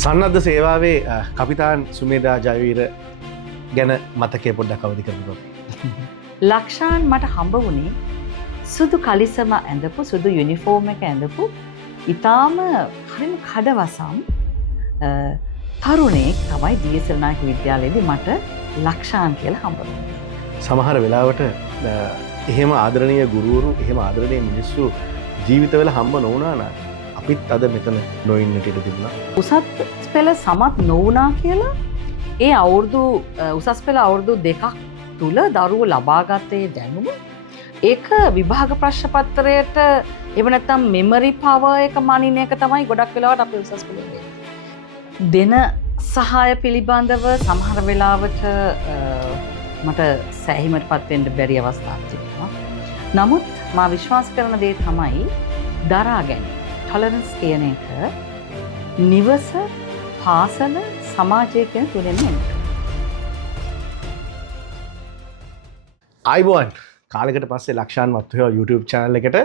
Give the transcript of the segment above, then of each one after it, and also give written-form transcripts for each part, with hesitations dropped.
සන්නද්ධ සේවාවේ කපිතාන් සුමේදා ජයවීර ගැන මතකය පොඩ්ඩක් අවදි කරනකොට. ලක්ෂාන් මට හම්බ වුණේ සුදු කලිසම ඇඳපු සුදු යුනිෆෝර්ම් එක ඇඳපු ඉතාම හරිම කඩවසම් තරුණයෙක් තමයි DSL නායක විද්‍යාලයේදී මට ලක්ෂාන් කියලා හම්බ වුණේ. සමහර වෙලාවට එහෙම ආදරණීය ගුරුවරු එහෙම ආදරණීය මිනිස්සු ජීවිතවල හම්බ නොවුණා නම් අපිත් අද මෙතන නොඉන්නට ඉඩ තිබුණා. උසස් පෙළ සමත් නොවුණා කියලා ඒ අවුරුදු උසස් පෙළ අවුරුදු 2ක් තුල දරුවෝ ලබාගත්තේ දැනුම ඒක විභාග ප්‍රශ්න පත්‍රයට එහෙම නැත්නම් මෙමරි පවර් එක මනින එක තමයි ගොඩක් වෙලාවට අපේ උසස් පෙළේ දෙන සහාය පිළිබඳව සමහර වෙලාවට මට සෑහීමටපත් වෙන්න බැරි අවස්ථාවක් තිබුණා. නමුත් මා විශ්වාස කරන දේ තමයි දරා ගැනීම. ටොලරන්ස් කියන එක නිවස, පාසල, සමාජය කියන තුනෙන්ම එනවා. ආයිබෝන් කාලෙකට පස්සේ ලක්ෂාන් වත්වෝ YouTube channel එකට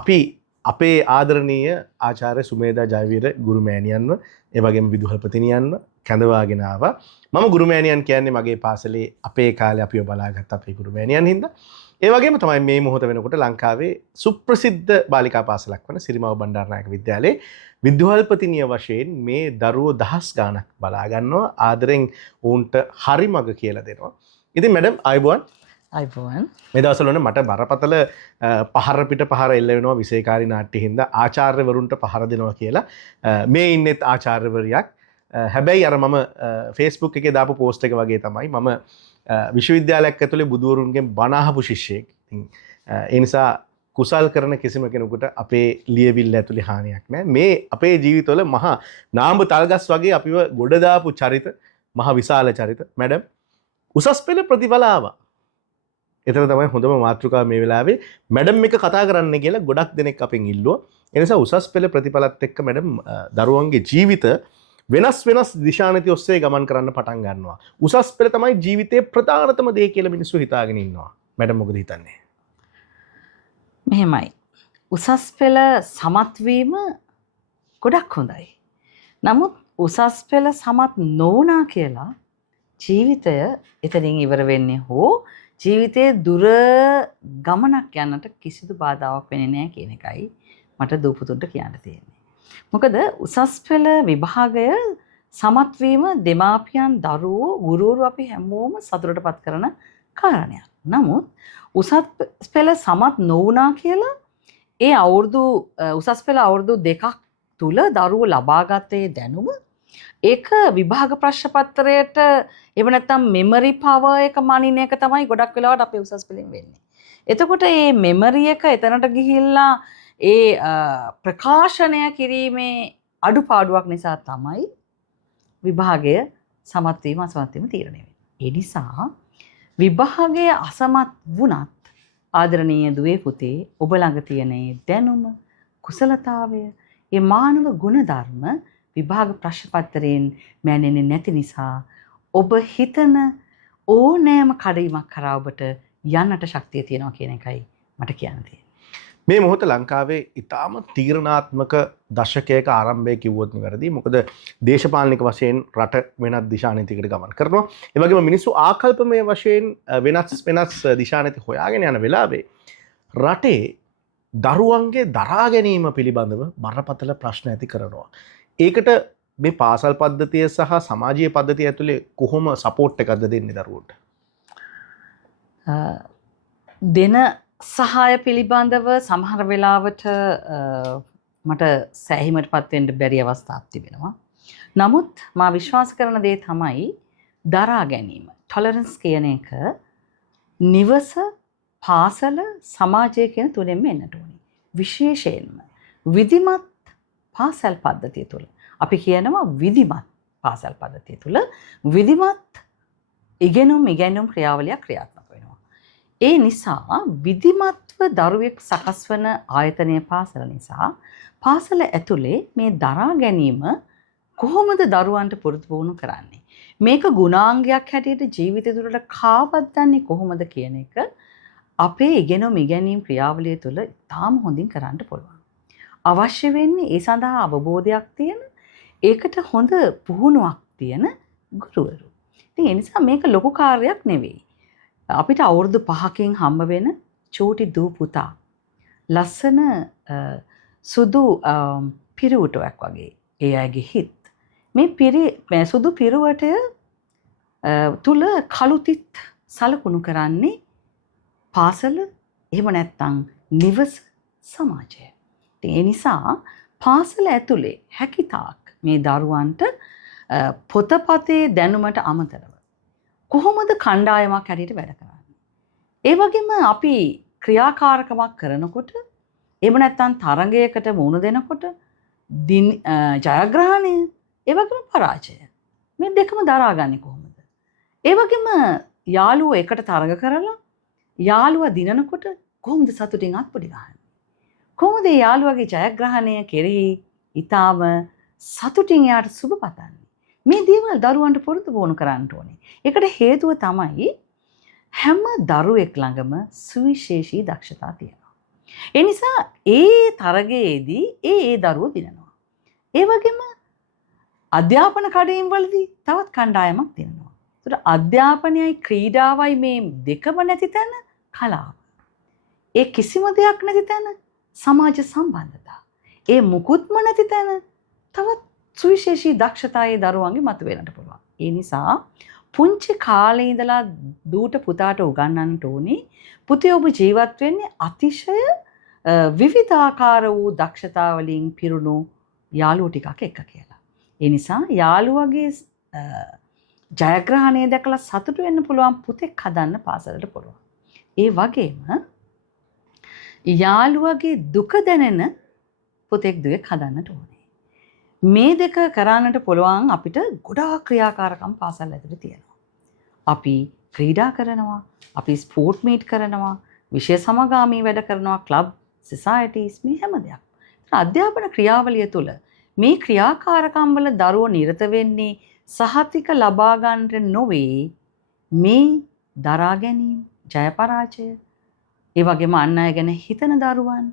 අපි අපේ ආදරණීය ආචාර්ය සුමේදා ජයවීර ගුරු මෑණියන්ව ඒ වගේම විදුහල්පතිනියන්ව කැඳවාගෙන ආවා. මම ගුරු මෑණියන් කියන්නේ මගේ පාසලේ අපේ කාලේ අපිව බලාගත් අපේ ගුරු මෑණියන් හින්දා. ඒ වගේම තමයි මේ මොහොත වෙනකොට ලංකාවේ සුප්‍රසිද්ධ බාලිකා පාසලක් වන සිරිමව බණ්ඩාරනායක විද්‍යාලයේ විදුහල්පතිනිය වශයෙන් මේ දරුවෝ දහස් ගාණක් බලා ගන්නවා ආදරෙන් උන්ට හරි මග කියලා දෙනවා. ඉතින් මැඩම් ආයිබෝන් අයිබෝන් මේ දවස්වල මට බරපතල පහර පිට පහර එල්ල වෙනවා විශේෂකාරී නාට්‍ය හින්දා ආචාර්යවරුන්ට පහර දෙනවා කියලා මේ ඉන්නෙත් ආචාර්යවරියක්. හැබැයි අර මම Facebook එකේ දාපු පෝස්ට් එක වගේ තමයි මම විශ්වවිද්‍යාලයක් ඇතුලේ බුදුවරුන්ගෙන් බණ අහපු ශිෂ්‍යෙක්. ඉතින් ඒ නිසා කුසල් කරන කිසිම කෙනෙකුට අපේ ලියවිල්ල ඇතුලේ හානියක් නැහැ. මේ අපේ ජීවිතවල මහා නාඹ තල්ගස් වගේ අපිව ගොඩ දාපු චරිත, මහා විශාල චරිත. මැඩම් උසස් පෙළ ප්‍රතිඵල ආවා. එතන තමයි හොඳම මාතෘකාව මේ වෙලාවේ මැඩම් එක කතා කරන්න කියලා ගොඩක් දෙනෙක් අපෙන් ඉල්ලුවා. ඒ නිසා උසස් පෙළ ප්‍රතිඵලත් එක්ක මැඩම් දරුවන්ගේ ජීවිත වෙනස් දිශානති ඔස්සේ ගමන් කරන්න පටන් ගන්නවා. උසස් පෙළ තමයි ජීවිතයේ ප්‍රධානතම දේ කියලා මිනිස්සු හිතාගෙන ඉන්නවා. මැඩම් මොකද හිතන්නේ? මෙහෙමයි. උසස් පෙළ සමත් වීම ගොඩක් හොඳයි. නමුත් උසස් පෙළ සමත් නොවුණා කියලා ජීවිතය එතනින් ඉවර වෙන්නේ හෝ ජීවිතයේ දුර ගමනක් යන්නට කිසිදු බාධාවක් වෙන්නේ නැහැ කියන එකයි මට දූපුතුන්ට කියන්න තියෙන්නේ. මොකද උසස් පෙළ විභාගය සමත් වීම දෙමාපියන්, දරුවෝ, ගුරුවරු අපි හැමෝම සතුටටපත් කරන කාරණයක්. නමුත් උසස් පෙළ සමත් නොවුණා කියලා ඒ උසස් පෙළ අවුරුදු 2ක් තුල දරුවෝ ලබාගත්තේ දැනුම ඒක විභාග ප්‍රශ්න පත්‍රයට එහෙම නැත්නම් මෙමරි පවර් එක මනින එක තමයි ගොඩක් වෙලාවට අපේ උසස් පෙළෙන් වෙන්නේ. එතකොට මේ මෙමරි එක එතනට ගිහිල්ලා ඒ ප්‍රකාශනය කිරීමේ අඩුපාඩුවක් නිසා තමයි විභාගය සමත් වීම අසමත් වීම තීරණය වෙන්නේ. ඒ නිසා විභාගයේ අසමත් වුණත් ආදරණීය දුවේ පුතේ ඔබ ළඟ තියෙන දැනුම, කුසලතාවය, මේ මානව ගුණධර්ම විභාග ප්‍රශ්න පත්‍රයෙන් මැනෙන්නේ නැති නිසා ඔබ හිතන ඕනෑම කඩීමක් කරා ඔබට යන්නට ශක්තිය තියෙනවා කියන එකයි මට කියන්න තියෙන්නේ. මේ මොහොත ලංකාවේ ඉතාම තීරණාත්මක දශකයක ආරම්භය කිව්වොත් නිවැරදි. මොකද දේශපාලනික වශයෙන් රට වෙනත් දිශානතියකට ගමන් කරනවා. ඒ වගේම මිනිස්සු ආකල්පමය වශයෙන් වෙනස් දිශානති හොයාගෙන යන වෙලාවේ රටේ දරුවන්ගේ දරා ගැනීම පිළිබඳව බරපතල ප්‍රශ්න ඇති කරනවා. ඒකට මේ පාසල් පද්ධතිය සහ සමාජීය පද්ධතිය ඇතුලේ කොහොම සපෝට් එකක්ද දෙන්නේ දරුවන්ට? දෙන සහාය පිළිබඳව සමහර වෙලාවට මට සෑහීමටපත් වෙන්න බැරි අවස්ථාවක් තිබෙනවා. නමුත් මා විශ්වාස කරන දේ තමයි දරා ගැනීම. ටොලරන්ස් කියන එක නිවස, පාසල, සමාජය කියන තුනෙන්ම එන්නට ඕනේ. විශේෂයෙන්ම විධිමත් පාසල් පද්ධතිය තුළ අපි කියනවා විධිමත් පාසල් පද්ධතිය තුළ විධිමත් ඉගෙනුම් ක්‍රියාවලියක් ක්‍රියාත්මක වෙනවා. ඒ නිසා විධිමත්ව දරුවෙක් සකස් වන ආයතනය පාසල නිසා පාසල ඇතුලේ මේ දරා ගැනීම කොහොමද දරුවන්ට පුරුදු පුහුණු කරන්නේ? මේක ගුණාංගයක් හැටියට ජීවිතය තුළට කාවද්දන්නේ කොහොමද කියන එක අපේ ඉගෙනීම් ක්‍රියාවලිය තුළ ඉතාම හොඳින් කරන්න පුළුවන්. අවශ්‍ය වෙන්නේ ඒ සඳහා අවබෝධයක් තියෙන, ඒකට හොඳ පුහුණුවක් තියෙන ගුරුවරු. ඉතින් ඒ නිසා මේක ලොකු කාර්යයක් නෙවෙයි. අපිට අවුරුදු 5කින් හම්බ වෙන චූටි දූ පුතා ලස්සන සුදු පිරුවටයක් වගේ ඒ අයගේ හිත්. මේ සුදු පිරුවටය තුල කළුතිත් සලකුණු කරන්නේ පාසල එහෙම නැත්නම් නිවස සමාජය. ඉතින් ඒ නිසා පාසල ඇතුලේ හැකිතාක් මේ දරුවන්ට පොතපතේ දැනුමට අමතරව කොහොමද කණ්ඩායමක් හැටියට වැඩ කරන්නේ? ඒ වගේම අපි ක්‍රියාකාරකමක් කරනකොට එහෙම නැත්නම් තරඟයකට මුහුණ දෙනකොට ජයග්‍රහණය ඒ වගේම පරාජය මේ දෙකම දරාගන්නේ කොහොමද? ඒ වගේම යාළුවෝ එකට තරඟ කරලා යාළුවා දිනනකොට කොහොමද සතුටින් අත්පොඩි ගහන්නේ? කොහොමද ඒ යාළුවාගේ ජයග්‍රහණය කෙරෙහි ඊටාම සතුටින් යාට සුබ පතන්නේ? මේ දේවල් දරුවන්ට පුරුදු පුහුණු කරන්න ඕනේ. ඒකට හේතුව තමයි හැම දරුවෙක් ළඟම සුවිශේෂී දක්ෂතා තියෙනවා. ඒ නිසා ඒ තරගයේදී ඒ දරුවෝ දිනනවා. ඒ වගේම අධ්‍යාපන කඩයින් වලදී තවත් කණ්ඩායමක් දිනනවා. ඒතර අධ්‍යාපනයයි ක්‍රීඩාවයි මේ දෙකම නැති තැන කලාව. ඒ කිසිම දෙයක් නැති තැන සමාජ සම්බන්ධතා. ඒ මුකුත්ම නැති තැන තවත් සුවිශේෂී දක්ෂතායේ දරුවන්ගේ මතුවෙන්නට පුළුවන්. ඒ නිසා පුංචි කාලේ ඉඳලා දූට පුතාට උගන්වන්නට ඕනේ පුතේ ඔබ ජීවත් වෙන්නේ අතිශය විවිධාකාර වූ දක්ෂතා වලින් පිරුණු යාළුවෝ ටිකක් එක්ක කියලා. ඒ නිසා යාළුවගේ ජයග්‍රහණය දැකලා සතුටු වෙන්න පුළුවන් පුතෙක් හදන්න පාසලට පුළුවන්. ඒ වගේම යාළුවගේ දුක දැනෙන පුතෙක් දුවෙක් හදන්නට ඕනේ. මේ දෙක කරන්නට පුළුවන් අපිට ගොඩාක් ක්‍රියාකාරකම් පාසල් ඇතුලේ තියෙනවා. අපි ක්‍රීඩා කරනවා, අපි ස්පෝර්ට් මීට් කරනවා, විෂය සමගාමී වැඩ කරනවා, ක්ලබ්, සොසයිටිස් මේ හැම දෙයක්. අධ්‍යාපන ක්‍රියාවලිය තුළ මේ ක්‍රියාකාරකම් වල දරුවෝ නිරත වෙන්නේ සහතික ලබා ගන්නට නොවේ මේ දරා ගැනීම, ජය පරාජය, ඒ වගේම අන් අය ගැන හිතන දරුවන්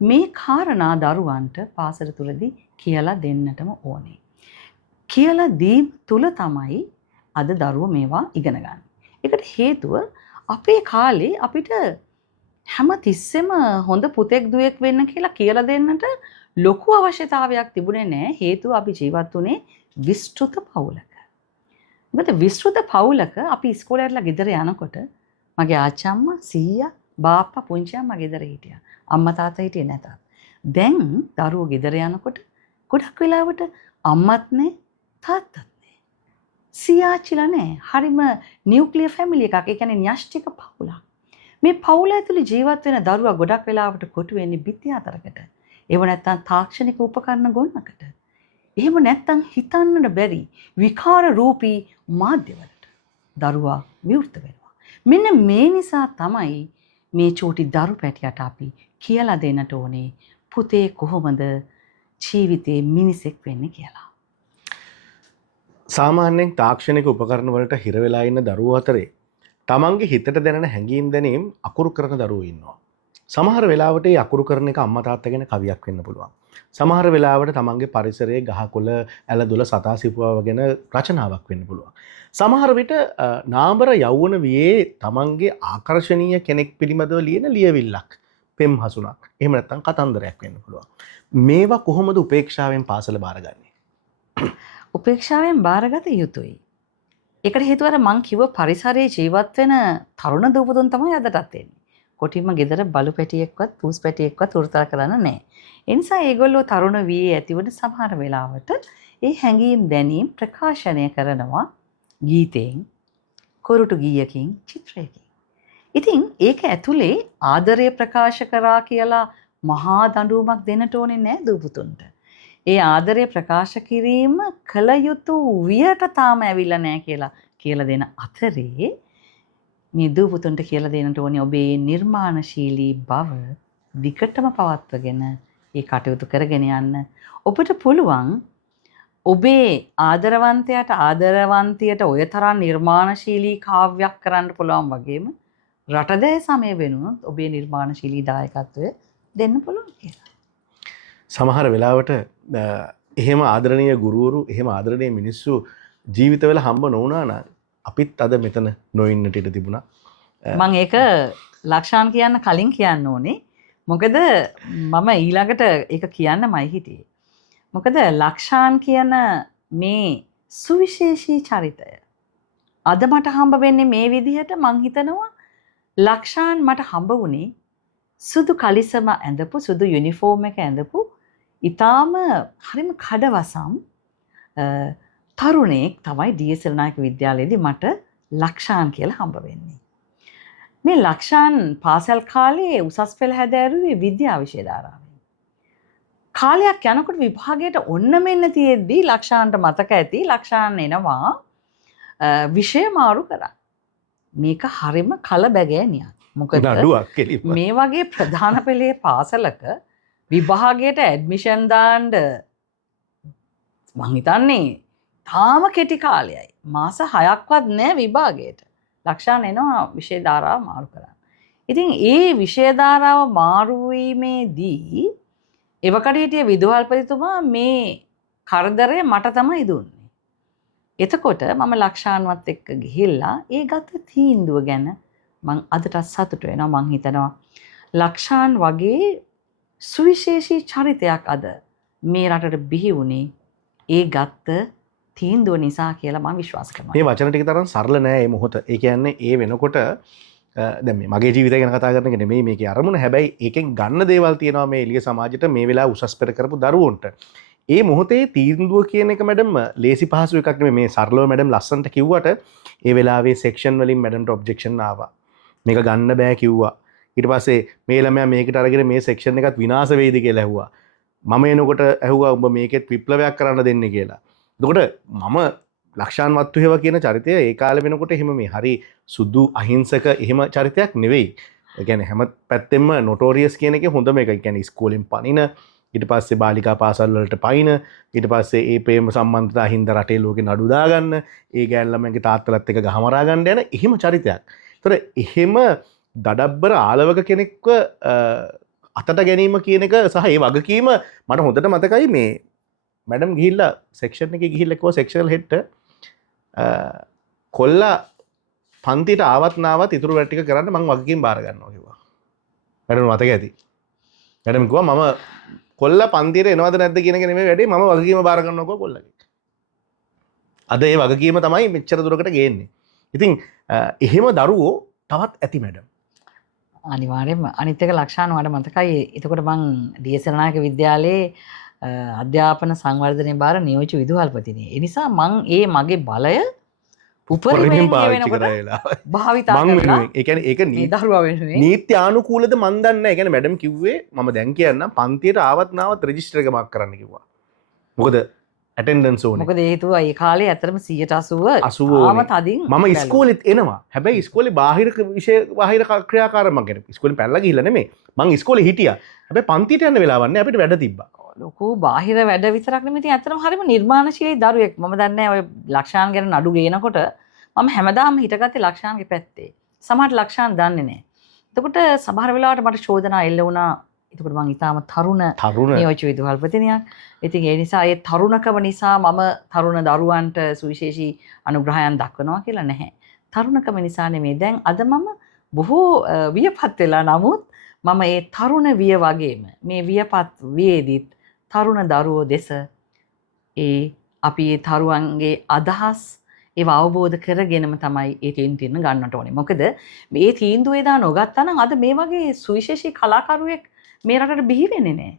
මේ කාරණා දරුවන්ට පාසල තුලදී කියලා දෙන්නටම ඕනේ. කියලා දීම තුල තමයි අද දරුවෝ මේවා ඉගෙන ගන්න. ඒකට හේතුව අපේ කාලේ අපිට හැම තිස්සෙම හොඳ පුතෙක් දුවෙක් වෙන්න කියලා දෙන්නට ලොකු අවශ්‍යතාවයක් තිබුණේ නැහැ. හේතුව අපි ජීවත් වුණේ විස්තృత පවුලක. මොකද විස්තృత පවුලක අපි ඉස්කෝලේ යටලා ගෙදර යනකොට මගේ ආච්චම්මා, සීයා, බාප්පා, පුංචි අම්මා ගෙදර හිටියා. අම්මා තාත්තා හිටියේ නැතත්. දැන් දරුවෝ ගෙදර යනකොට ගොඩක් වෙලාවට අම්මත් නෑ තාත්තත් නෑ. සීයාච්චිලා නෑ. හරිම නියුක්ලියර් ෆැමිලි එකක්. ඒ කියන්නේ න්‍යෂ්ටික පවුලක්. මේ පවුල ඇතුලේ ජීවත් වෙන දරුවා ගොඩක් වෙලාවට කොටු වෙන්නේ බිත්ති අතරකට. ඒව නැත්තම් තාක්ෂණික උපකරණ ගොන්නකට. එහෙම නැත්තම් හිතන්නට බැරි විකාර රූපී මාධ්‍යවලට දරුවා විවෘත වෙනවා. මෙන්න මේ නිසා තමයි මේ චූටි දරු පැටියට අපි කියලා දෙන්නට ඕනේ පුතේ කොහොමද ජීවිතේ මිනිසෙක් වෙන්නේ කියලා. සාමාන්‍යයෙන් තාක්ෂණික උපකරණ වලට හිර වෙලා ඉන්න දරුවෝ අතරේ තමන්ගේ හිතට දැනෙන හැඟීම් දැනීම් අකුරු කරන දරුවෝ ඉන්නවා. සමහර වෙලාවට ඒ අකුරු කරන එක අම්මා තාත්තා ගැන කවියක් වෙන්න පුළුවන්. සමහර වෙලාවට තමන්ගේ පරිසරයේ ගහකොළ ඇලදොල සතා සිපුවා ගැන රචනාවක් වෙන්න පුළුවන්. සමහර විට නාඹර යෞවන වියේ තමන්ගේ ආකර්ශනීය කෙනෙක් පිළිබඳව ලියන ලියවිල්ලක්, පෙම් හසුනක්, එහෙම නැත්නම් කතන්දරයක් වෙන්න පුළුවන්. මේවා කොහොමද උපේක්ෂාවෙන් පාසල බාරගන්නේ? උපේක්ෂාවෙන් බාරගත යුතුයි. ඒකට හේතුව අර මං කිව්ව පරිසරයේ ජීවත් වෙන තරුණ දූපතුන් තමයි අදටත් එන්නේ. කොටිම ගෙදර බලු පැටියෙක්වත් පූස් පැටියෙක්වත් වෘතා කරන්න නැහැ. ඒ නිසා ඒගොල්ලෝ තරුණ වී ඇතිවන සමහර වෙලාවට ඒ හැඟීම් දැනීම් ප්‍රකාශනය කරනවා ගීතයෙන්, කොරුටු ගීයකින්, චිත්‍රයකින්. ඉතින් ඒක ඇතුලේ ආදරය ප්‍රකාශ කරා කියලා මහා දඬුවමක් දෙන්නට ඕනේ නැහැ දූපතුන්ට. ඒ ආදරය ප්‍රකාශ කිරීම කල යුතු වියට තාම ඇවිල්ලා නැහැ කියලා දෙන අතරේ මේ දූපතුන්ට කියලා දෙන්නට ඕනේ ඔබේ නිර්මාණශීලී බව විකටම පවත්වගෙන ඒ කටයුතු කරගෙන යන්න. ඔබට පුළුවන් ඔබේ ආදරවන්තයාට ආදරවන්තියට ඔය තරම් නිර්මාණශීලී කාව්‍යයක් කරන්න පුළුවන් වගේම රටදෑ සමය වෙනුනොත් ඔබේ නිර්මාණශීලී දායකත්වය දෙන්න පුළුවන් කියලා. සමහර වෙලාවට එහෙම ආදරණීය ගුරුවරු එහෙම ආදරණීය මිනිස්සු ජීවිතවල හම්බ නොවුනා නම් අපිත් අද මෙතන නොඉන්නට ඉඩ තිබුණා. මං ඒක ලක්ෂාන් කියන්න කලින් කියන්න ඕනේ. මොකද මම ඊළඟට ඒක කියන්නමයි හිටියේ. මොකද ලක්ෂාන් කියන මේ සුවිශේෂී චරිතය අද මට හම්බ වෙන්නේ මේ විදිහට. මං හිතනවා ලක්ෂාන් මට හම්බ වුණේ සුදු කලිසම ඇඳපු සුදු යුනිෆෝම් එක ඇඳපු ඊටාම හරිම කඩවසම් තරුණයෙක් තමයි ඩී.එස්.එල් නායක විද්‍යාලයේදී මට ලක්ෂාන් කියලා හම්බ වෙන්නේ. මේ ලක්ෂාන් පාසල් කාලේ උසස් පෙළ හැදෑරුවේ විද්‍යා විෂය ධාරාවෙන්. කාලයක් යනකොට විභාගයට ඔන්න මෙන්න තියෙද්දී ලක්ෂාන්ට මතක ඇති ලක්ෂාන් එනවා විෂය මාරු කරා. මේක හරිම කලබගෑනියක්. මොකද මේ වගේ ප්‍රධාන පෙළේ පාසලක විභාගයට ඇඩ්මිෂන් දාන්න මං හිතන්නේ තාම කෙටි කාලයයි. මාස 6ක්වත් නෑ විභාගයට. ලක්ෂාන් එනවා විෂය ධාරාව මාරු කරන්න. ඉතින් ඒ විෂය ධාරාව මාරු වීමේදී එවකට හිටිය විදුහල්පතිතුමා මේ කරදරය මට තමයි දුන්නේ. එතකොට මම ලක්ෂාන්වත් එක්ක ගිහිල්ලා ඒ ගත තීන්දුව ගැන මං අදටත් සතුටු වෙනවා. මං හිතනවා ලක්ෂාන් වගේ සුවිශේෂී චරිතයක් අද මේ රටට බිහි වුණේ ඒ ගත්ත තීන්දුව නිසා කියලා මම විශ්වාස කරනවා. මේ වචන ටික තරම් සරල නෑ මේ මොහොත. ඒ කියන්නේ ඒ වෙනකොට දැන් මේ මගේ ජීවිතය ගැන කතා කරන එක නෙමෙයි මේකේ අරමුණ. හැබැයි ඒකෙන් ගන්න දේවල් තියෙනවා මේ එළිය සමාජයට මේ වෙලාව උසස් පෙර කරපු දරුවන්ට. ඒ මොහොතේ තීන්දුව කියන එක මැඩම් ලේසි පහසු එකක් නෙමෙයි. මේ සරලව මැඩම් ලස්සනට කිව්වට ඒ වෙලාවේ සෙක්ෂන් වලින් මැඩම්ට ඔබ්ජෙක්ෂන් ආවා. මේක ගන්න බෑ කිව්වා. ඊට පස්සේ මේ ළමයා මේකට අරගෙන මේ සෙක්ෂන් එකත් විනාශ වෙයිද කියලා ඇහුවා. මම එනකොට ඇහුවා ඔබ මේකෙත් විප්ලවයක් කරන්න දෙන්නේ කියලා. එතකොට මම ලක්ෂාන් වත්තුහෙව කියන චරිතය ඒ කාලේ වෙනකොට එහෙම මේ හරි සුදු අහිංසක එහෙම චරිතයක් නෙවෙයි. ඒ කියන්නේ හැම පැත්තෙම නොටෝරියස් කියන එකේ හොඳම එක. ඒ කියන්නේ ඉස්කෝලෙන් පනින, ඊට පස්සේ බාලිකා පාසල් වලට පයින්, ඊට පස්සේ ඒ ප්‍රේම සම්බන්ධතා හින්දා රටේ ලෝකේ නඩු දාගන්න, ඒ ගෑන් ළමයින්ගේ තාත්තලත් එක්ක ගහමරා ගන්න යන එහෙම චරිතයක්. ඒතර එහෙම දඩබ්බර ආලවක කෙනෙක්ව අතට ගැනීම කියන එක සහ ඒ වගකීම මට හොඳට මතකයි. මේ මැඩම් ගිහිල්ලා සෙක්ෂන් එකේ ගිහිල්ලා කිව්වා සෙක්ෂනල් හෙඩ්ට කොල්ලා පන්තිට ආවත් නාවත් ඉතුරු වැඩ ටික කරන්න මම වගකීම් බාර ගන්නවා කිව්වා. මැඩම් මතක ඇති. මැඩම් කිව්වා මම කොල්ලා පන්තියට එනවද නැද්ද කියන එක නෙමෙයි වැඩේ, මම වගකීම බාර ගන්නවා කොල්ලගේ. අද ඒ වගකීම තමයි මෙච්චර දුරකට ගේන්නේ. ඉතින් එහෙම දරුවෝ තවත් ඇති මැඩම්. අනිවාර්යෙන්ම අනිත් එක ලක්ෂාන් වඩ මතකයි. එතකොට මං ඩී.එස්.එල් නායක විද්‍යාලයේ අධ්‍යාපන සංවර්ධනය භාර නියෝජ්‍ය විදුහල්පතිනේ. ඒ නිසා මං ඒ මගේ බලය උපරිමයෙන් භාවිතා කරලා ඒ කියන්නේ ඒක නීත්‍යානුකූලද මන් දන්නේ නැහැ. ඒ කියන්නේ මැඩම් කිව්වේ මම දැන් කියන්නම් පන්තියට ආවත් නාවත් රෙජිස්ටර් එක මාක් කරන්න කිව්වා. මොකද ඇටෙන්ඩන්ස් ඕනේ. මොකද හේතුව ඒ කාලේ ඇත්තටම 80% ආම තදින් මම ඉස්කෝලෙත් එනවා. හැබැයි ඉස්කෝලේ බාහිර විෂය බාහිර ක්‍රියාකාරකම් මම කියන්නේ ඉස්කෝලේ පැනලා ගිහිල්ලා නෙමෙයි. මං ඉස්කෝලේ හිටියා. හැබැයි පන්තියට යන්න වෙලාවක් නැහැ. අපිට වැඩ තිබ්බා. ලොකු බාහිර වැඩ විතරක් නෙමෙයි. ඉතින් ඇත්තටම හරිම නිර්මාණශීලී දරුවෙක්. මම දන්නේ ඔය ලක්ෂාන් ගැන නඩු ගේනකොට මම හැමදාම හිටගත්තේ ලක්ෂාන්ගේ පැත්තේ. සමහරට ලක්ෂාන් දන්නේ නැහැ. එතකොට සමහර වෙලාවට මට චෝදනා එල්ල වුණා. එතකොට මං ඊටාම තරුණ නියෝජ්‍ය විදුහල්පතිනියක්. ඉතින් ඒ නිසා ඒ තරුණකම නිසා මම තරුණ දරුවන්ට සුවිශේෂී අනුග්‍රහයන් දක්වනවා කියලා නැහැ. තරුණකම නිසා නෙමෙයි. දැන් අද මම බොහෝ වියපත් වෙලා නමුත් මම ඒ තරුණ විය වගේම මේ වියපත් වියේදීත් තරුණ දරුවෝ දෙස ඒ අපි ඒ තරුවන්ගේ අදහස් ඒව අවබෝධ කරගෙනම තමයි ඒ තීන්දුව ගන්නට ඕනේ. මොකද මේ තීන්දුව එදා නොගත්තා නම් අද මේ වගේ සුවිශේෂී කලාකරුවෙක් මේ රටට බිහි වෙන්නේ නැහැ.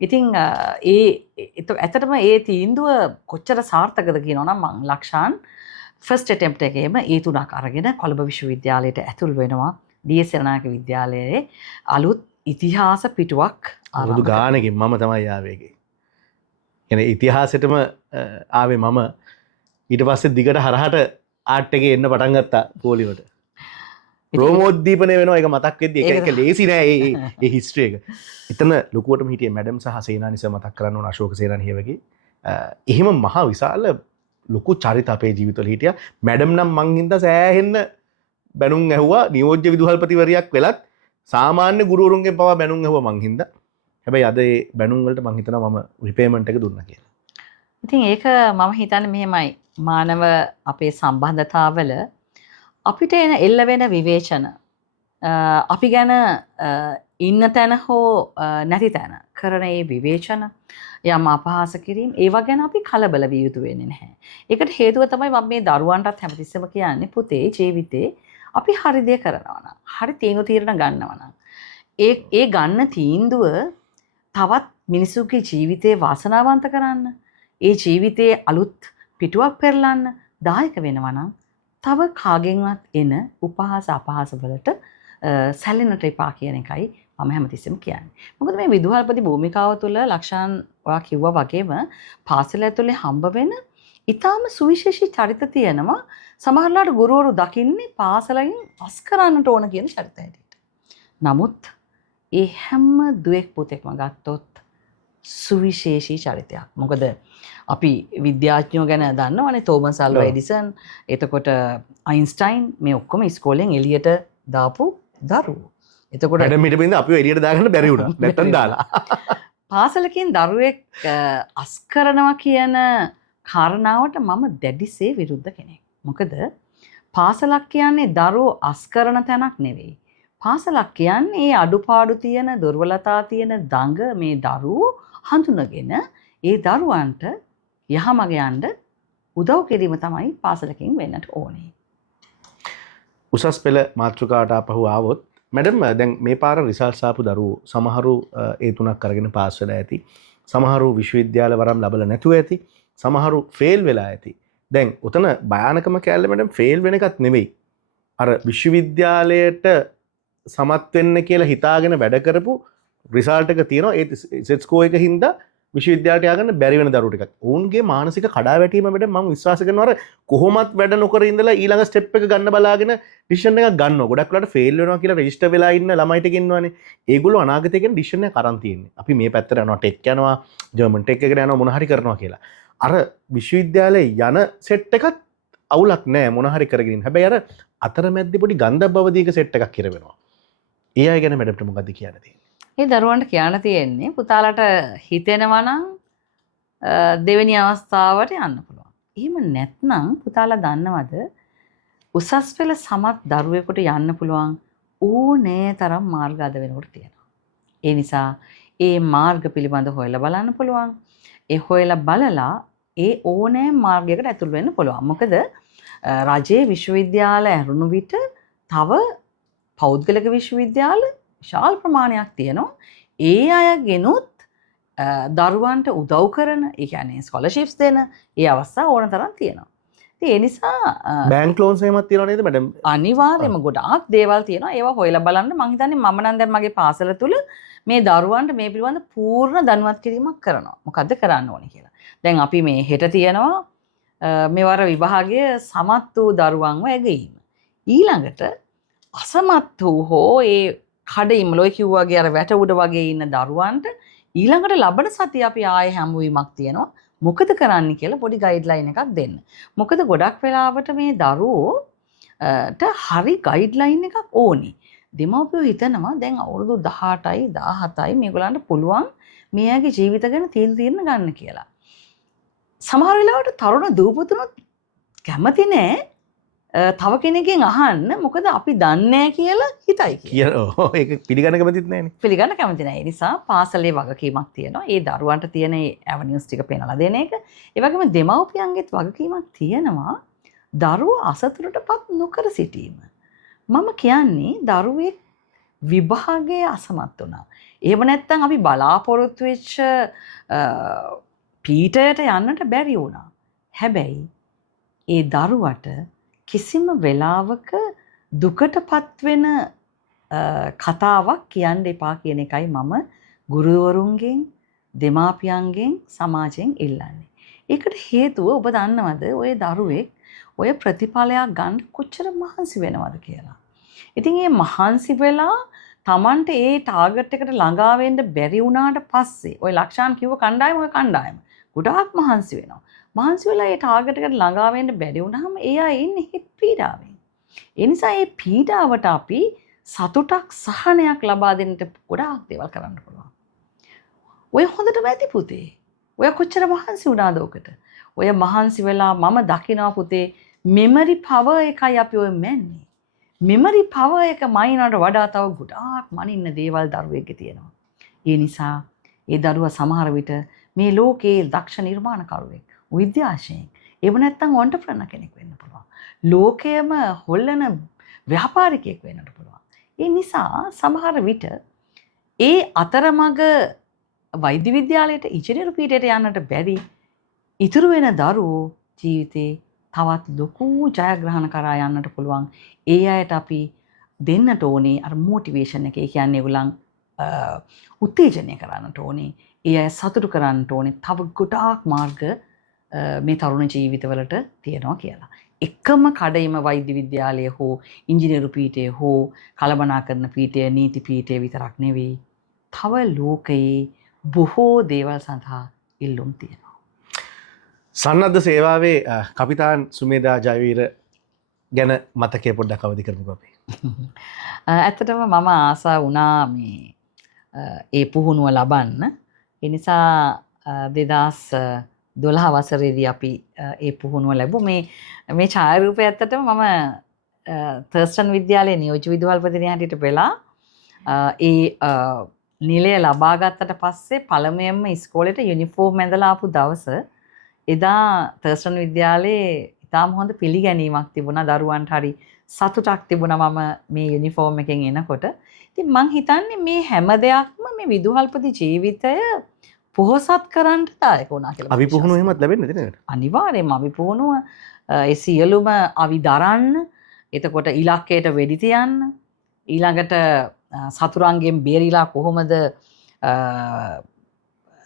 ඉතින් ඇත්තටම ඒ තීන්දුව කොච්චර සාර්ථකද කියනවා නම් මං ලක්ෂාන් ෆස්ට් ඇටෙම්ප්ට් එකේම ඒ තුනක් අරගෙන කොළඹ විශ්වවිද්‍යාලයට ඇතුල් වෙනවා. ඩී.එස්.එල් නායක විද්‍යාලයේ අලුත් ඉතිහාස පිටුවක් අවුරුදු ගානකින් මම තමයි ආවේ ඒකේ. එනේ ඉතිහාසෙටම ආවේ මම. ඊට පස්සේ දිගට හරහට ආර්ට් එකේ එන්න පටන් ගත්තා පොලිවට. ප්‍රෝමෝද්දීපනය වෙනවා. ඒක මතක් වෙද්දි ඒක ලේසි නෑ ඒ හිස්ටරි එක. එතන ලොකුවටම හිටියේ මැඩම් සහ සේනානිස මතක් කරන්න ඕන අශෝක සේනානිය වගේ. එහෙම මහා විශාල ලොකු චරිත අපේ ජීවිතවල හිටියා. මැඩම් නම් මං හින්දා සෑහෙන්න බැනුම් ඇහුවා. නියෝජ්‍ය විදුහල්පතිවරියක් වෙලත් සාමාන්‍ය ගුරුවරුන්ගෙන් පවා බැනුම් ඇහුවා මං හින්දා. හැබැයි අද ඒ බැනුම් වලට මං හිතනවා මම රිපේමන්ට් එක දුන්නා කියලා. ඉතින් ඒක මම හිතන්නේ මෙහෙමයි. මානව අපේ සම්බන්ධතාවල අපිට එල්ල වෙන විවේචන අපි ගැන ඉන්න තැන හෝ නැති තැන කරන ඒ විවේචන යම් අපහාස කිරීම ඒවා ගැන අපි කලබල විය යුතු වෙන්නේ නැහැ. ඒකට හේතුව තමයි මම මේ දරුවන්ටත් හැමතිස්සෙම කියන්නේ පුතේ ජීවිතේ අපි හරි දේ කරනවා නම් හරි තීරණ ගන්නවා නම් ඒ ගන්න තීන්දුව තවත් මිනිසුන්ගේ ජීවිතේ වාසනාවන්ත කරන්න ඒ ජීවිතයේ අලුත් පිටුවක් පෙරලන්න දායක වෙනවා නම් තව කාගෙන්වත් එන උපහාස අපහාස වලට සැලෙන්නට එපා කියන එකයි මම හැමතිස්සෙම කියන්නේ. මොකද මේ විදුහල්පති භූමිකාව තුළ ලක්ෂාන් ඔයා කිව්වා වගේම පාසල ඇතුලේ හම්බ වෙන ඊටාම සුවිශේෂී චරිත තියෙනවා. සමහරවිට ගුරුවරු දකින්නේ පාසලෙන් අස් කරන්නට ඕන කියන චරිත හැටියට. නමුත් ඒ හැම දුවෙක් පුතෙක්ම ගත්තොත් සුවිශේෂී චරිතයක්. මොකද අපි විද්‍යාඥයෝ ගැන දන්නවනේ තෝමස් අල්වා එඩිසන්, එතකොට අයින්ස්ටයින් මේ ඔක්කොම ඉස්කෝලෙන් එළියට දාපු දරුවෝ. එතකොට වැඩ මිටපින්ද අපිව එළියට දාගන්න බැරි වුණා. නැත්තම් දාලා. පාසලකින් දරුවෙක් අස් කරනවා කියන කාරණාවට මම දැඩිසේ විරුද්ධ කෙනෙක්. මොකද පාසලක් කියන්නේ දරුවෝ අස් කරන තැනක් නෙවෙයි. පාසලක් කියන්නේ ඒ අඩුපාඩු තියෙන දුර්වලතා තියෙන දඟ මේ දරුවෝ හඳුනගෙන ඒ දරුවන්ට යහමග යන්න උදව් කිරීම තමයි පාසලකින් වෙන්නට ඕනේ. උසස් පෙළ මාතෘකාවට ආපහු ආවොත් මැඩම් දැන් මේ පාර රිසල්ට්ස් ආපු දරුවෝ සමහරු ඒ තුනක් අරගෙන පාස් වෙලා ඇති. සමහරු විශ්වවිද්‍යාල වරම් ලැබලා නැතුව ඇති. සමහරු ෆේල් වෙලා ඇති. දැන් උතන භයානකම කැලේ මැඩම් ෆේල් වෙන එකත් නෙවෙයි. අර විශ්වවිද්‍යාලයට සමත් වෙන්න කියලා හිතාගෙන වැඩ කරපු රිසල්ට් එක තියෙනවා. ඒ සෙට් ස්කෝර් එක හින්දා විශ්වවිද්‍යාලයට ය아가න්න බැරි වෙන දරුවෝ ටිකක්. ඔවුන්ගේ මානසික කඩාවැටීම මැඩම් මම විශ්වාස කරනවා අර කොහොමත් වැඩ නොකර ඉඳලා ඊළඟ ස්ටෙප් එක ගන්න බලාගෙන ඩිසිෂන් එකක් ගන්නවා. ගොඩක් වෙලාවට ෆේල් වෙනවා කියලා රෙජිස්ටර් වෙලා ඉන්න ළමයිට කියනවානේ. ඒගොල්ලෝ අනාගතේ ගැන ඩිසිෂන් එක අරන් තියෙන්නේ. අපි මේ පැත්තට යනවා ටෙක් යනවා, ජර්මන් ටෙක් එකට යනවා මොන හරි කරනවා කියලා. අර විශ්වවිද්‍යාලේ යන සෙට් එකත් අවුලක් නෑ මොන හරි කරගෙන ඉන්න. හැබැයි අර අතරමැද්දේ පොඩි ගන්ධබ්බ අවදීක සෙට් එකක් ඉර වෙනවා. ඒ අය ගැන මැඩම්ට මොකද්ද කියන්න තියෙන්නේ? ඒ දරුවන්ට කියන්න තියෙන්නේ පුතාලට හිතෙනවා නම් දෙවෙනි අවස්ථාවට යන්න පුළුවන්. එහෙම නැත්නම් පුතාලා දන්නවද උසස් පෙළ සමත් දරුවෙකුට යන්න පුළුවන් ඕනෑ තරම් මාර්ග අද වෙනකොට තියෙනවා. ඒ නිසා ඒ මාර්ග පිළිබඳ හොයලා බලන්න පුළුවන්. ඒ හොයලා බලලා ඒ ඕනෑ මාර්ගයකට ඇතුල් වෙන්න පුළුවන්. මොකද රජයේ විශ්වවිද්‍යාල ඇරුණු විට තව පෞද්ගලික විශ්වවිද්‍යාල විශාල ප්‍රමාණයක් තියෙනවා. ඒ අයගෙනුත් දරුවන්ට උදව් කරන, ඒ කියන්නේ ස්කෝලර්ෂිප්ස් දෙන ඒ අවස්ථා ඕන තරම් තියෙනවා. ඉතින් ඒ නිසා බැංක් ලෝන්ස් එහෙමත් තියෙනව නේද මැඩම්? අනිවාර්යයෙන්ම ගොඩාක් දේවල් තියෙනවා. ඒවා හොයලා බලන්න මම හිතන්නේ මම නම් දැන් මගේ පාසල තුල මේ දරුවන්ට මේ පිළිබඳ පූර්ණ දැනුවත් කිරීමක් කරනවා. මොකද්ද කරන්න ඕනේ කියලා. දැන් අපි මේ හෙට තියෙනවා මෙවර විභාගයේ සමත් වූ දරුවන්ව ඇගීම. ඊළඟට අසමත් වූ හෝ ඒ කඩින්ම ලොයි කිව්වාගේ අර වැට උඩ වගේ ඉන්න දරුවන්ට ඊළඟට ලබන සතිය අපි ආයේ හැමුවීමක් තියෙනවා. මොකද කරන්න කියලා පොඩි ගයිඩ්ලයින් එකක් දෙන්න. මොකද ගොඩක් වෙලාවට මේ දරුවෝට හරි ගයිඩ්ලයින් එකක් ඕනේ. දෙමව්පියෝ හිතනවා දැන් අවුරුදු 18යි 17යි මේගොල්ලන්ට පුළුවන් මේ අයගේ ජීවිත ගැන තීරණ ගන්න කියලා. සමහර වෙලාවට තරුණ දූපුතුනුත් කැමති නෑ තව කෙනෙක්ගෙන් අහන්න. මොකද අපි දන්නේ කියලා හිතයි කියලා. ඒක පිළිගන්න කැමතිත් නෑනේ. පිළිගන්න කැමති නෑ. ඒ නිසා පාසලේ වගකීමක් තියෙනවා. ඒ දරුවන්ට තියෙන ඒ ඇවනියුස් ටික පෙන්වලා දෙන එක. ඒ වගේම දෙමව්පියන්ගෙත් වගකීමක් තියෙනවා දරුවෝ අසතුටටපත් නොකර සිටීම. මම කියන්නේ දරුවෙක් විභාගයේ අසමත් වුණා. එහෙම නැත්නම් අපි බලාපොරොත්තු වෙච්ච පීඨයට යන්නට බැරි වුණා. හැබැයි ඒ දරුවට කිසිම වෙලාවක දුකටපත් වෙන කතාවක් කියන්න එපා කියන එකයි මම ගුරුවරුන්ගෙන්, දෙමාපියන්ගෙන්, සමාජයෙන් ඉල්ලන්නේ. ඒකට හේතුව ඔබ දන්නවද ඔය දරුවෙක් ඔය ප්‍රතිඵලයක් ගන්න කොච්චර මහන්සි වෙනවද කියලා. ඉතින් මේ මහන්සි වෙලා Tamante ඒ ටාගට් එකට ළඟා වෙන්න බැරි වුණාට පස්සේ ඔය ලක්ෂාන් කිව්ව කණ්ඩායම ඔය කණ්ඩායම ගොඩාක් මහන්සි වෙනවා. මහන්සි වෙලා ඒ ටාගට් එකට ළඟා වෙන්න බැරි වුණාම ඒ අය ඉන්නේ හිත පීඩාවෙන්. ඒ නිසා මේ පීඩාවට අපි සතුටක් සහනයක් ලබා දෙන්නට ගොඩාක් දේවල් කරන්න පුළුවන්. ඔය හොඳටම ඇති පුතේ. ඔය කොච්චර මහන්සි වුණාද ඔකට? ඔය මහන්සි වෙලා මම දකිනවා පුතේ මෙමරි පවර් එකයි අපි ඔය මැන්නේ. මෙමරි පවර් එක මයින්වට වඩා තව ගොඩාක් මනින්න දේවල් දරුවෙක්ගේ තියෙනවා. ඒ නිසා ඒ දරුවා සමහර විට මේ ලෝකයේ දක්ෂ නිර්මාණකරුවෙක්, විද්‍යාඥයෙක්, ඒව නැත්තම් ඔන්ටර්ප්‍රනර් කෙනෙක් වෙන්න පුළුවන්. ලෝකයේම හොල්ලන ව්‍යාපාරිකයෙක් වෙන්නට පුළුවන්. ඒ නිසා සමහර විට ඒ අතරමඟ වෛද්‍ය විද්‍යාලයට ඉංජිනේරු පීඨයට යන්නට බැරි ඉතුරු වෙන දරුවෝ ජීවිතේ තවත් ලොකු ජයග්‍රහණ කරා යන්නට පුළුවන්. ඒ අයට අපි දෙන්නට ඕනේ අර මොටිවේෂන් එක. ඒ කියන්නේ ඒගොල්ලන් උත්තේජනය කරන්නට ඕනේ. ඒ අය සතුටු කරන්නට ඕනේ. තව ගොඩාක් මාර්ග මේ තරුණ ජීවිතවලට තියෙනවා කියලා. එකම කඩයිම වෛද්‍ය විද්‍යාලය හෝ ඉංජිනේරු පීඨය හෝ කළමනාකරණ පීඨය නීති පීඨය විතරක් නෙවෙයි. තව ලෝකයේ බොහෝ දේවල් සඳහා ඉල්ලුම් තියෙනවා. සන්නද්ධ සේවාවේ කපිතාන් සුමේදා ජයවීර ගැන මතකය පොඩ්ඩක් අවදි කරමුකෝ අපි. ඇත්තටම මම ආසා වුණා මේ ඒ පුහුණුව ලබන්න. ඒ නිසා 2012 වසරේදී අපි ඒ පුහුණුව ලැබුවා. මේ ඡායාරූපය ඇත්තටම මම තර්ස්ටන් විද්‍යාලයේ නියෝජ්‍ය විදුහල්පතිනිය හැටියට වෙලා ඒ නිලය ලබා ගත්තට පස්සේ පළමුවෙන්ම ඉස්කෝලේට යුනිෆෝම් ඇඳලා ආපු දවස එදා තර්ස්ටන් විද්‍යාලයේ ඉතාම හොඳ පිළිගැනීමක් තිබුණා. දරුවන්ට හරි සතුටක් තිබුණා මම මේ යුනිෆෝම් එකෙන් එනකොට. ඉතින් මං හිතන්නේ මේ හැම දෙයක්ම මේ විදුහල්පති ජීවිතය පොහොසත් කරන්න දායක වුණා කියලා. අපි පුහුණුව එහෙමත් ලැබෙන්නේ නැති නේද? අනිවාර්යයෙන්ම අපි පුහුණුව ඒ සියලුම අවි දරන්න, එතකොට ඉලක්කයට වෙඩි තියන්න, ඊළඟට සතුරන්ගෙන් බේරිලා කොහොමද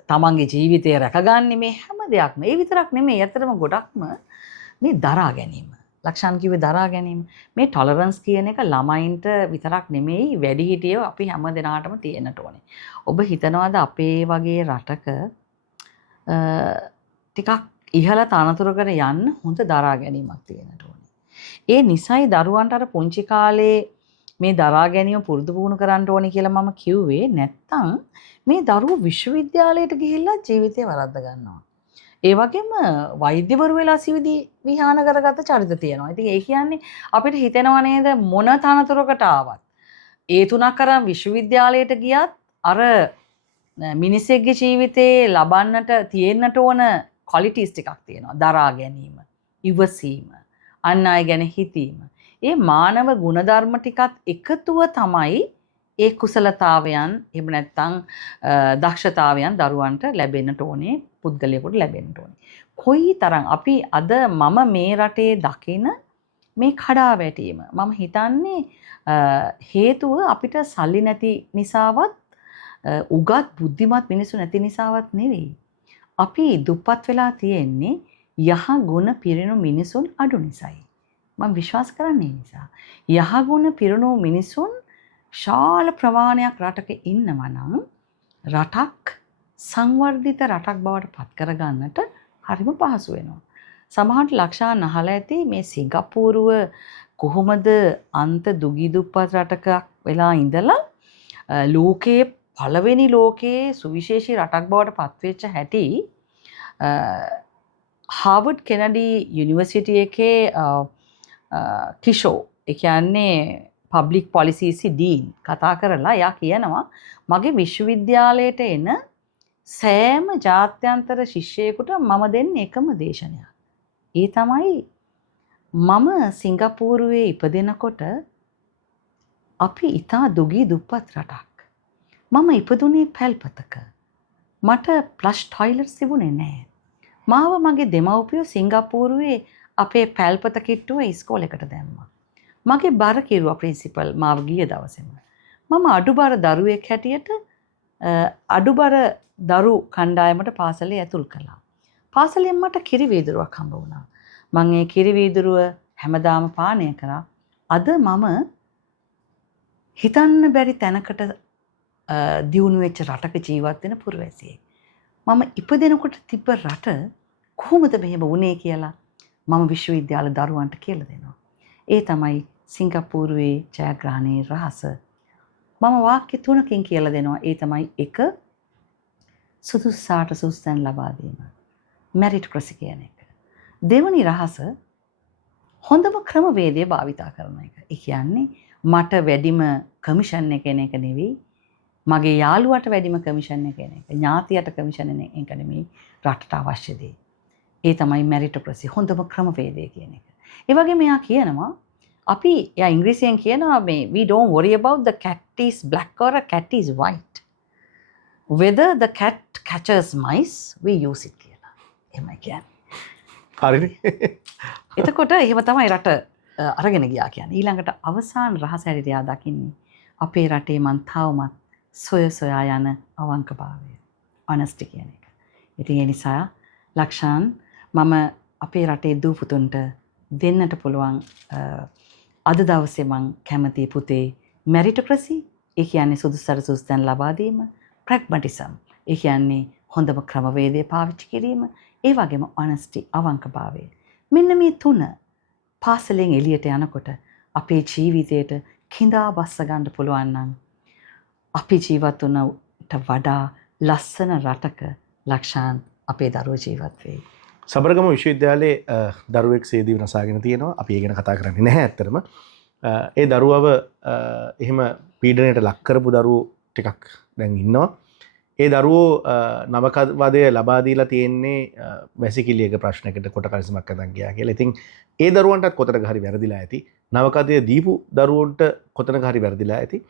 තමන්ගේ ජීවිතය රැකගන්නේ, මේ හැම දෙයක්ම. ඒ විතරක් නෙමෙයි, ඇත්තටම ගොඩක්ම මේ දරා ගැනීම. ලක්ෂාන් කිව්වේ දරා ගැනීම. මේ ටොලරන්ස් කියන එක ළමයින්ට විතරක් නෙමෙයි, වැඩිහිටියෝ අපි හැම දෙනාටම තියෙන්නට ඕනේ. ඔබ හිතනවාද අපේ වගේ රටක ටිකක් ඉහළ තනතුරකට යන්න හොඳ දරා ගැනීමක් තියෙන්නට ඕනේ. ඒ නිසයි දරුවන්ට අර පුංචි කාලේ මේ දරා ගැනීම පුරුදු පුහුණු කරන්න ඕනේ කියලා මම කිව්වේ. නැත්තම් මේ දරුවෝ විශ්වවිද්‍යාලයට ගිහිල්ලා ජීවිතේ වරද්ද ගන්නවා. ඒ වගේම වෛද්‍යවරු වෙලා සිවිදි විහාන කරගත්ත චරිත තියෙනවා. ඉතින් ඒ කියන්නේ අපිට හිතෙනව නේද මොන තනතුරකට ආවත් ඒ තුනක් කරන් විශ්වවිද්‍යාලයට ගියත් අර මිනිසෙක්ගේ ජීවිතේ ලබන්නට තියෙන්නට ඕන ක්වොලිටිස් ටිකක් තියෙනවා. දරා ගැනීම, ඉවසීම, අන් අය ගැන හිතීම. ඒ මානව ගුණධර්ම ටිකත් එකතුව තමයි ඒ කුසලතාවයන් එහෙම නැත්නම් දක්ෂතාවයන් දරුවන්ට ලැබෙන්නට ඕනේ, පුද්ගලයෙකුට ලැබෙන්නට ඕනේ. කොයි තරම් අපි අද මම මේ රටේ දකින මේ කඩාවැටීම මම හිතන්නේ හේතුව අපිට සල්ලි නැති නිසාවත් උගත් බුද්ධිමත් මිනිස්සු නැති නිසාවත් නෙවෙයි. අපි දුප්පත් වෙලා තියෙන්නේ යහ ගුණ පිරිණු මිනිසුන් අඩු නිසායි. මම විශ්වාස කරන්නේ ඒ නිසා. යහ ගුණ පිරිණු මිනිසුන් ශාල ප්‍රමාණයක් රටක ඉන්නවා නම් රටක් සංවර්ධිත රටක් බවට පත් කරගන්නට හරිම පහසු වෙනවා. සමහරට ලක්ෂාන් අහලා ඇති මේ සිංගප්පූරුව කොහොමද අන්ත දුගී දුප්පත් රටක වෙලා ඉඳලා ලෝකයේ පළවෙනි ලෝකයේ සුවිශේෂී රටක් බවට පත්වෙච්ච හැටි හාවර්ඩ් කෙනඩි යුනිවර්සිටි එකේ කිෂෝ ඒ කියන්නේ පබ්ලික් පොලිසි ඩීන් කතා කරලා එයා කියනවා මගේ විශ්වවිද්‍යාලයට එන සෑම ජාත්‍යන්තර ශිෂ්‍යයෙකුට මම දෙන්නේ එකම දේශනයක්. ඒ තමයි මම සිංගප්පූරුවේ ඉපදෙනකොට අපි ඉතා දුගී දුප්පත් රටක්. මම ඉපදුනේ පැල්පතක. මට ප්ලෂ් ටොයිලට්ස් තිබුණේ නැහැ. මාව මගේ දෙමව්පියෝ සිංගප්පූරුවේ අපේ පැල්පත කිට්ටුව ඉස්කෝලේකට දැම්මා. මගේ බර කිරුවා ප්‍රින්සිපල් මාව ගිය දවසේම. මම අඩුබර දරුවෙක් හැටියට අඩුබර දරු කණ්ඩායමට පාසලේ ඇතුල් කළා. පාසලෙන් මට කිරි වීදුරුවක් හම්බ වුණා. මම ඒ කිරි වීදුරුව හැමදාම පානය කරා. අද මම හිතන්න බැරි තැනකට දියුණු වෙච්ච රටක ජීවත් වෙන පුරවැසියෙක්. මම ඉපදෙනකොට තිබ්බ රට කොහොමද මෙහෙම වුණේ කියලා මම විශ්වවිද්‍යාල දරුවන්ට කියලා දෙනවා. ඒ තමයි සිංගප්පූරුවේ ජයග්‍රහණයේ රහස. මම වාක්‍ය 3කින් කියලා දෙනවා. ඒ තමයි 1 සුදුස්සාට සුදුසුතැන් ලබා දීම. මෙරිටොක්‍රසි කියන එක. දෙවනි රහස හොඳම ක්‍රමවේදය භාවිතා කරන එක. ඒ කියන්නේ මට වැඩිම කමිෂන් එක එන එක නෙවෙයි, මගේ යාළුවට වැඩිම කමිෂන් එක එන එක, ඥාතියට කමිෂන් එක නෙමෙයි රටට අවශ්‍ය දේ. ඒ තමයි මෙරිටොක්‍රසි හොඳම ක්‍රමවේදය කියන එක. ඒ වගේම එයා කියනවා අපි එයා ඉංග්‍රීසියෙන් කියනවා මේ we don't worry about the cat is black or a cat is white. Whether the cat catches mice, we use it කියලා. එහෙමයි කියන්නේ. හරිනේ. එතකොට එහෙම තමයි රට අරගෙන ගියා කියන්නේ. ඊළඟට අවසාන රහස හැටියට එයා දකින්නේ අපේ රටේ මන් තවමත් සොයා යන අවංකභාවය. honesty කියන එක. ඉතින් ඒ නිසා ලක්ෂාන් මම අපේ රටේ දූ පුතුන්ට දෙන්නට පුළුවන් අද දවසේ මං කැමති පුතේ මෙරිටොක්‍රසි, ඒ කියන්නේ සුදුසුතර සුදුසුතැන් ලබා දීම, ප්‍රැග්මැටිසම්, ඒ කියන්නේ හොඳම ක්‍රමවේදය පාවිච්චි කිරීම, ඒ වගේම honesty අවංකභාවය. මෙන්න මේ තුන පාසලෙන් එළියට යනකොට අපේ ජීවිතයට කිඳා බස්ස ගන්න පුළුවන් නම් අපි ජීවත් වුණට වඩා ලස්සන රටක ලක්ෂාන් අපේ දරුවෝ ජීවත් වෙයි. සබරගම විශ්වවිද්‍යාලයේ දරුවෙක් සේදී වෙනසාගෙන තියෙනවා. අපි ඒ ගැන කතා කරන්නේ නැහැ ඇත්තටම. ඒ දරුවව එහෙම පීඩනයට ලක් කරපු දරුවෝ ටිකක් දැන් ඉන්නවා. ඒ දරුවෝ නවකවදය ලබා දීලා තියෙන්නේ වැසිකිළියක ප්‍රශ්නයකට කොට කලිසමක් අදන් ගියා කියලා. ඉතින් ඒ දරුවන්ටත් කොතනක හරි වැරදිලා ඇති. නවකදය දීපු දරුවන්ට කොතනක හරි වැරදිලා ඇති.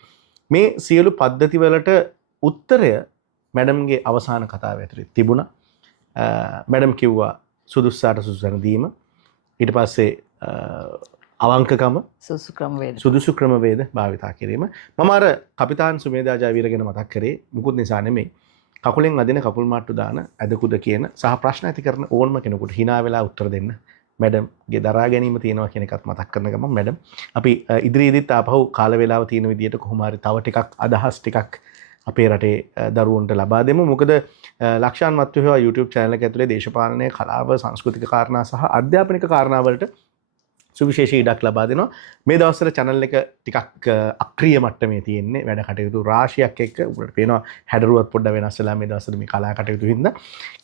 මේ සියලු පද්ධති වලට උත්තරය මැඩම්ගේ අවසාන කතාව ඇතුලේ තිබුණා. මැඩම් කිව්වා සුදුස්සාට සුදුසුතැන දීම, ඊට පස්සේ අවංකකම, සුදුසු ක්‍රමවේද භාවිතා කිරීම. මම අර කපිතාන් සුමේදා ජයවීර ගැන මතක් කරේ මුකුත් නිසා නෙමෙයි. කකුලෙන් අදින කකුල් මාට්ටු දාන ඇදකුද කියන සහ ප්‍රශ්න ඇති කරන ඕනම කෙනෙකුට hina වෙලා උත්තර දෙන්න මැඩම්ගේ දරා ගැනීම තියෙනවා කියන එකත් මතක් කරන ගමන් මැඩම් අපි ඉදිරියේදීත් ආපහු කාල වේලාව තියෙන විදිහට කොහොම හරි තව ටිකක් අදහස් ටිකක් අපේ රටේ දරුවන්ට ලබා දෙමු. මොකද ලක්ෂාන් මත්තුහේවා YouTube channel එක ඇතුලේ දේශපාලනය, කලාව, සංස්කෘතික කාරණා සහ අධ්‍යාපනික කාරණා වලට සුවිශේෂී ඉඩක් ලබා දෙනවා. මේ දවස්වල channel එක ටිකක් අක්‍රීය මට්ටමේ තියෙන්නේ. වැඩ කටයුතු රාශියක් එක්ක උඩට පේනවා හැඩරුවත් පොඩ්ඩක් වෙනස් වෙලා මේ දවස්වල මේ කලා කටයුතු හින්දා.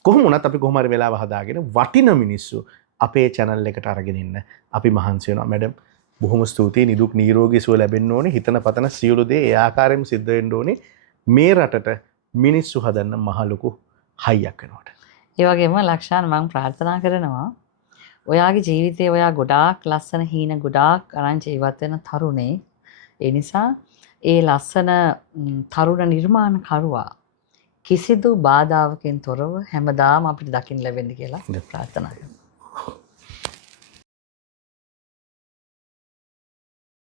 කොහොම වුණත් අපි කොහොම හරි වෙලාව හදාගෙන වටින මිනිස්සු අපේ channel එකට අරගෙන ඉන්න අපි මහන්සි වෙනවා. මැඩම් බොහොම ස්තුතියි. නිදුක් නිරෝගී සුව ලැබෙන්න ඕනේ. හිතන පතන සියලු දේ ඒ ආකාරයෙන්ම සිද්ධ වෙන්න ඕනේ. මේ රටට මිනිස්සු හදන්න මහ ලොකු හයියක් වෙනවට. ඒ වගේම ලක්ෂාන් මම ප්‍රාර්ථනා කරනවා ඔයාගේ ජීවිතේ ඔයා ගොඩාක් ලස්සන හීන ගොඩාක් අරන් ජීවත් වෙන තරුණේ. ඒ නිසා ඒ ලස්සන තරුණ නිර්මාණකරුවා කිසිදු බාධාවකින් තොරව හැමදාම අපිට දකින්න ලැබෙන්න කියලා ප්‍රාර්ථනා කරනවා.